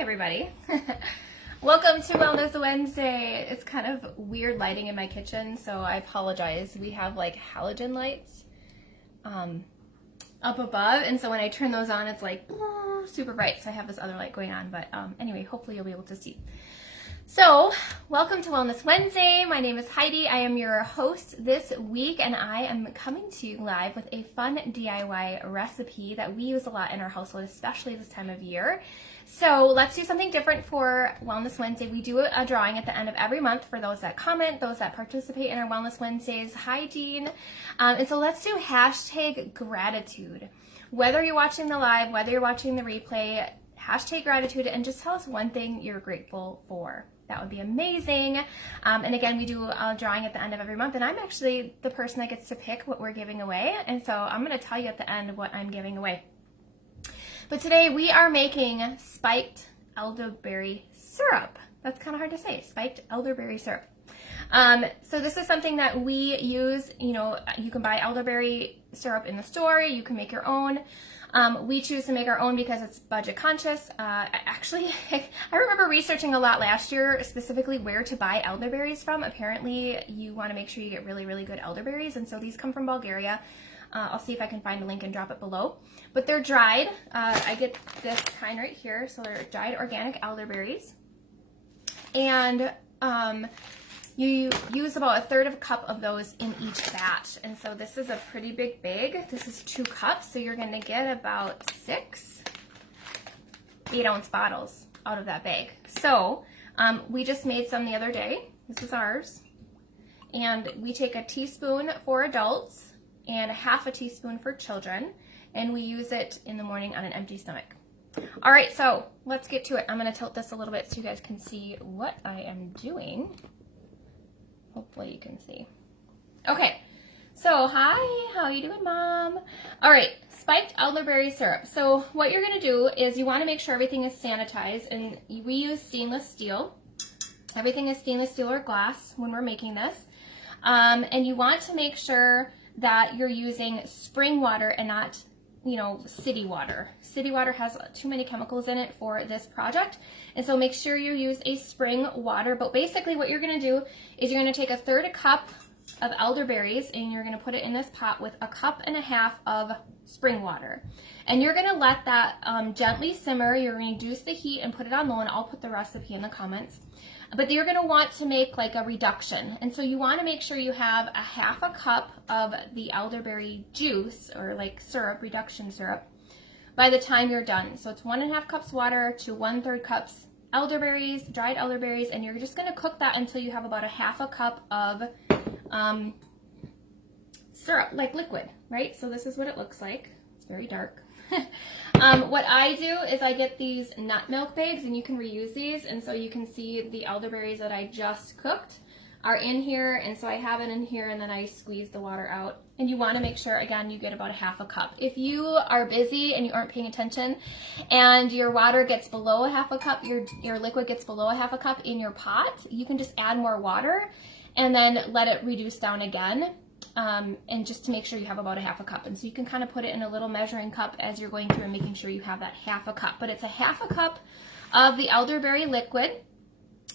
everybody. Welcome to Wellness Wednesday. It's kind of weird lighting in my kitchen, so I apologize. We have like halogen lights up above, and so when I turn those on, it's like super bright. So I have this other light going on, but anyway, hopefully you'll be able to see. So, welcome to Wellness Wednesday. My name is Heidi. I am your host this week, and I am coming to you live with a fun DIY recipe that we use a lot in our household, especially this time of year. So, let's do something different for Wellness Wednesday. We do a drawing at the end of every month for those that comment, those that participate in our Wellness Wednesdays. Hi, Jean. And so, let's do hashtag gratitude. Whether you're watching the live, whether you're watching the replay, hashtag gratitude, and just tell us one thing you're grateful for. That would be amazing. And again, we do a drawing at the end of every month, and I'm actually the person that gets to pick what we're giving away. And so I'm going to tell you at the end what I'm giving away. But today we are making spiked elderberry syrup. That's kind of hard to say, spiked elderberry syrup. So this is something that we use. You know, you can buy elderberry syrup in the store. You can make your own. We choose to make our own because it's budget conscious. I remember researching a lot last year, specifically where to buy elderberries from. Apparently, you want to make sure you get really, really good elderberries, and so these come from Bulgaria. I'll see if I can find a link and drop it below. But they're dried. I get this kind right here, so they're dried organic elderberries. And you use about 1/3 of a cup of those in each batch. And so this is a pretty big bag. This is 2 cups, so you're going to get about 6 8-ounce bottles out of that bag. So we just made some the other day. This is ours. And we take a teaspoon for adults and 1/2 teaspoon for children. And we use it in the morning on an empty stomach. All right, so let's get to it. I'm going to tilt this a little bit so you guys can see what I am doing. Hopefully you can see. Okay, so hi, how you doing, Mom? All right, spiked elderberry syrup. So what you're gonna do is you wanna make sure everything is sanitized, and we use stainless steel. Everything is stainless steel or glass when we're making this. And you want to make sure that you're using spring water and not, you know, city water. City water has too many chemicals in it for this project, and so make sure you use a spring water. But basically what you're going to do is you're going to take 1/3 cup of elderberries and you're going to put it in this pot with 1.5 cups of spring water, and you're going to let that gently simmer. You're going to reduce the heat and put it on low, and I'll put the recipe in the comments. But you're going to want to make like a reduction, and so you want to make sure you have 1/2 cup of the elderberry juice, or like syrup, reduction syrup, by the time you're done. So it's 1.5 cups water to 1/3 cups elderberries, dried elderberries, and you're just going to cook that until you have about 1/2 cup of syrup, like liquid, right? So this is what it looks like. It's very dark. What I do is I get these nut milk bags, and you can reuse these, and so you can see the elderberries that I just cooked are in here, and so I have it in here, and then I squeeze the water out. And you want to make sure, again, you get about 1/2 cup. If you are busy and you aren't paying attention and your water gets below 1/2 cup, your liquid gets below 1/2 cup in your pot, you can just add more water and then let it reduce down again. And just to make sure you have about 1/2 cup. And so you can kind of put it in a little measuring cup as you're going through and making sure you have that 1/2 cup. But it's 1/2 cup of the elderberry liquid.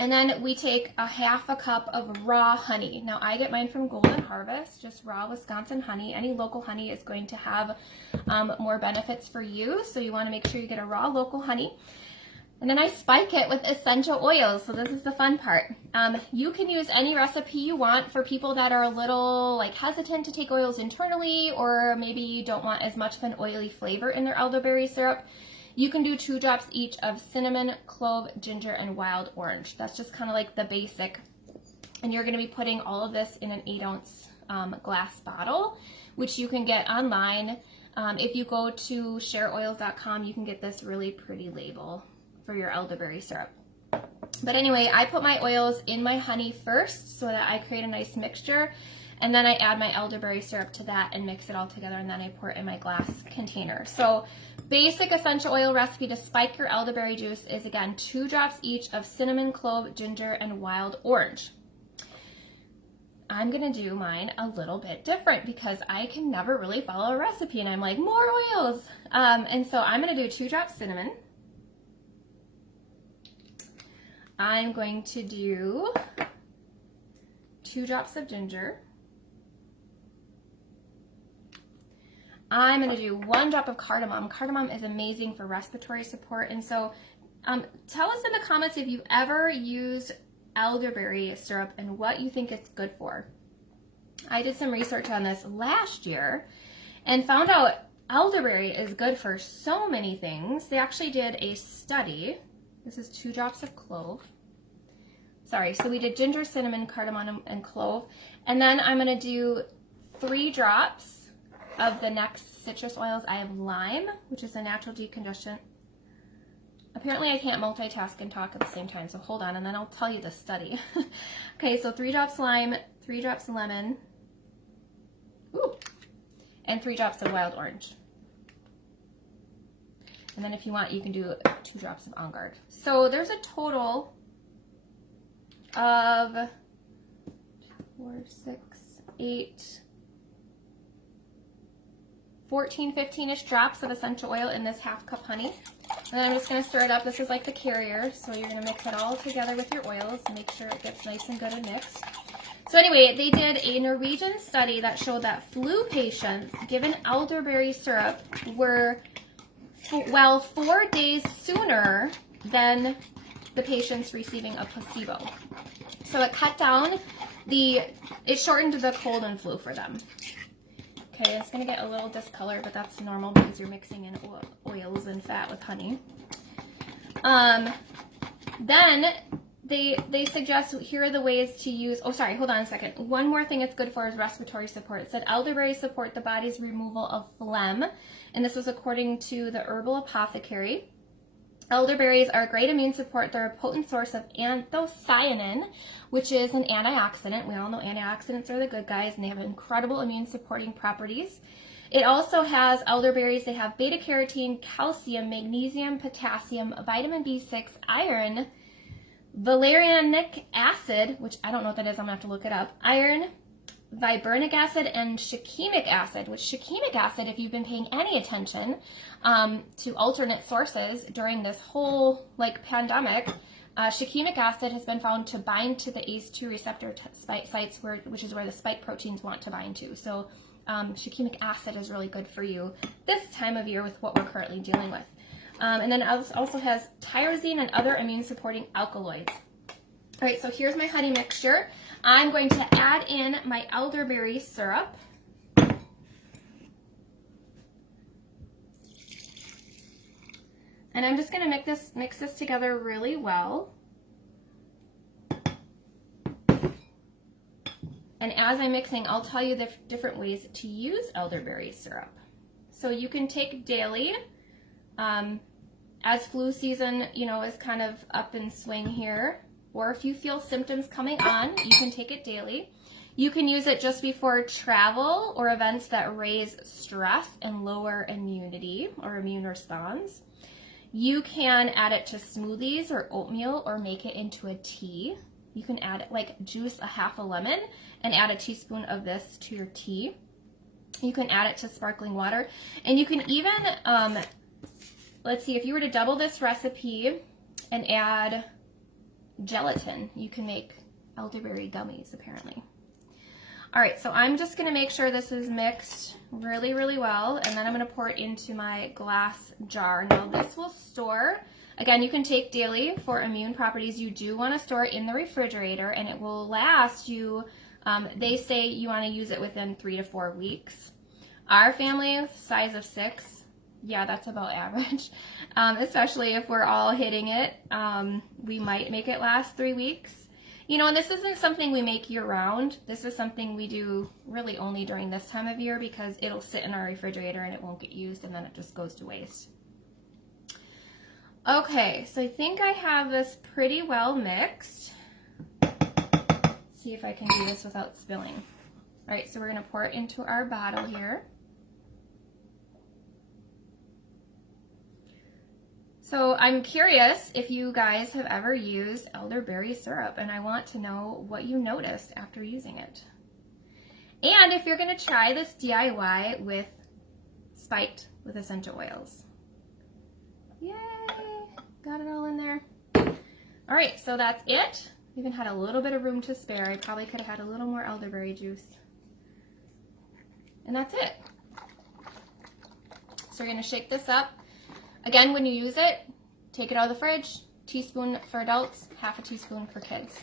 And then we take 1/2 cup of raw honey. Now I get mine from Golden Harvest, just raw Wisconsin honey. Any local honey is going to have more benefits for you. So you want to make sure you get a raw local honey. And then I spike it with essential oils. So this is the fun part. You can use any recipe you want for people that are a little like hesitant to take oils internally, or maybe you don't want as much of an oily flavor in their elderberry syrup. You can do 2 drops each of cinnamon, clove, ginger, and wild orange. That's just kind of like the basic. And you're going to be putting all of this in an 8-ounce glass bottle, which you can get online. If you go to shareoils.com, you can get this really pretty label for your elderberry syrup. But anyway, I put my oils in my honey first so that I create a nice mixture, and then I add my elderberry syrup to that and mix it all together, and then I pour it in my glass container. So basic essential oil recipe to spike your elderberry juice is, again, 2 drops each of cinnamon, clove, ginger, and wild orange. I'm gonna do mine a little bit different because I can never really follow a recipe, and I'm like, more oils. And so I'm gonna do 2 drops cinnamon, I'm going to do 2 drops of ginger. I'm going to do 1 drop of cardamom. Cardamom is amazing for respiratory support. And so tell us in the comments if you've ever used elderberry syrup and what you think it's good for. I did some research on this last year and found out elderberry is good for so many things. They actually did a study. This is 2 drops of clove. Sorry, so we did ginger, cinnamon, cardamom, and clove. And then I'm going to do 3 drops of the next citrus oils. I have lime, which is a natural decongestant. Apparently I can't multitask and talk at the same time, so hold on and then I'll tell you the study. Okay, so 3 drops lime, 3 drops lemon, ooh, and 3 drops of wild orange. And then if you want, you can do 2 drops of On Guard. So there's a total of 4, 6, 8, 14, 15-ish drops of essential oil in this 1/2 cup honey. And then I'm just going to stir it up. This is like the carrier, so you're going to mix it all together with your oils and make sure it gets nice and good and mixed. So anyway, they did a Norwegian study that showed that flu patients given elderberry syrup were 4 days sooner than the patients receiving a placebo. So it cut down it shortened the cold and flu for them. Okay, it's going to get a little discolored, but that's normal because you're mixing in oils and fat with honey. Then they suggest, here are the ways to use, oh sorry, hold on a second. One more thing it's good for is respiratory support. It said elderberries support the body's removal of phlegm, and this was according to the Herbal Apothecary. Elderberries are a great immune support. They're a potent source of anthocyanin, which is an antioxidant. We all know antioxidants are the good guys, and they have incredible immune supporting properties. It also has elderberries. They have beta carotene, calcium, magnesium, potassium, vitamin B6, iron, valerianic acid, which I don't know what that is. I'm going to have to look it up. Iron, viberonic acid, and shikimic acid, which shikimic acid, if you've been paying any attention to alternate sources during this whole pandemic, shikimic acid has been found to bind to the ACE2 receptor sites, which is where the spike proteins want to bind to. So shikimic acid is really good for you this time of year with what we're currently dealing with. And then it also has tyrosine and other immune supporting alkaloids. All right, so here's my honey mixture. I'm going to add in my elderberry syrup. And I'm just going to mix this together really well. And as I'm mixing, I'll tell you the different ways to use elderberry syrup. So you can take daily, as flu season, is kind of up in swing here. Or if you feel symptoms coming on, you can take it daily. You can use it just before travel or events that raise stress and lower immunity or immune response. You can add it to smoothies or oatmeal or make it into a tea. You can add it, juice a 1/2 lemon and add a teaspoon of this to your tea. You can add it to sparkling water. And you can even, let's see, if you were to double this recipe and add gelatin, you can make elderberry gummies, apparently. All right, so I'm just going to make sure this is mixed really, really well, and then I'm going to pour it into my glass jar. Now this will store, again, you can take daily for immune properties. You do want to store it in the refrigerator, and it will last you, they say you want to use it within 3 to 4 weeks. Our family, size of 6, yeah, that's about average, especially if we're all hitting it. We might make it last 3 weeks. And this isn't something we make year-round. This is something we do really only during this time of year because it'll sit in our refrigerator and it won't get used, and then it just goes to waste. Okay, so I think I have this pretty well mixed. Let's see if I can do this without spilling. All right, so we're going to pour it into our bottle here. So I'm curious if you guys have ever used elderberry syrup, and I want to know what you noticed after using it. And if you're going to try this DIY with spiked with essential oils. Yay! Got it all in there. All All right, so that's it. Even had a little bit of room to spare. I probably could have had a little more elderberry juice. And that's it. So we're gonna shake this up. Again, when you use it, take it out of the fridge. Teaspoon for adults, half a teaspoon for kids.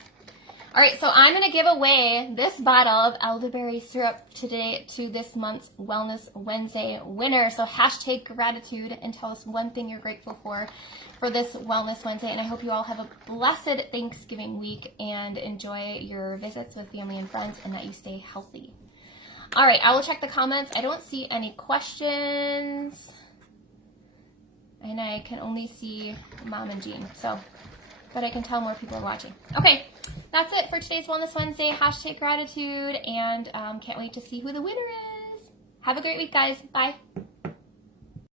All right, so I'm gonna give away this bottle of elderberry syrup today to this month's Wellness Wednesday winner. So hashtag gratitude and tell us one thing you're grateful for this Wellness Wednesday. And I hope you all have a blessed Thanksgiving week and enjoy your visits with family and friends and that you stay healthy. All right, I will check the comments. I don't see any questions. And I can only see Mom and Jean, but I can tell more people are watching. Okay, that's it for today's Wellness Wednesday. Hashtag gratitude, and can't wait to see who the winner is. Have a great week, guys. Bye.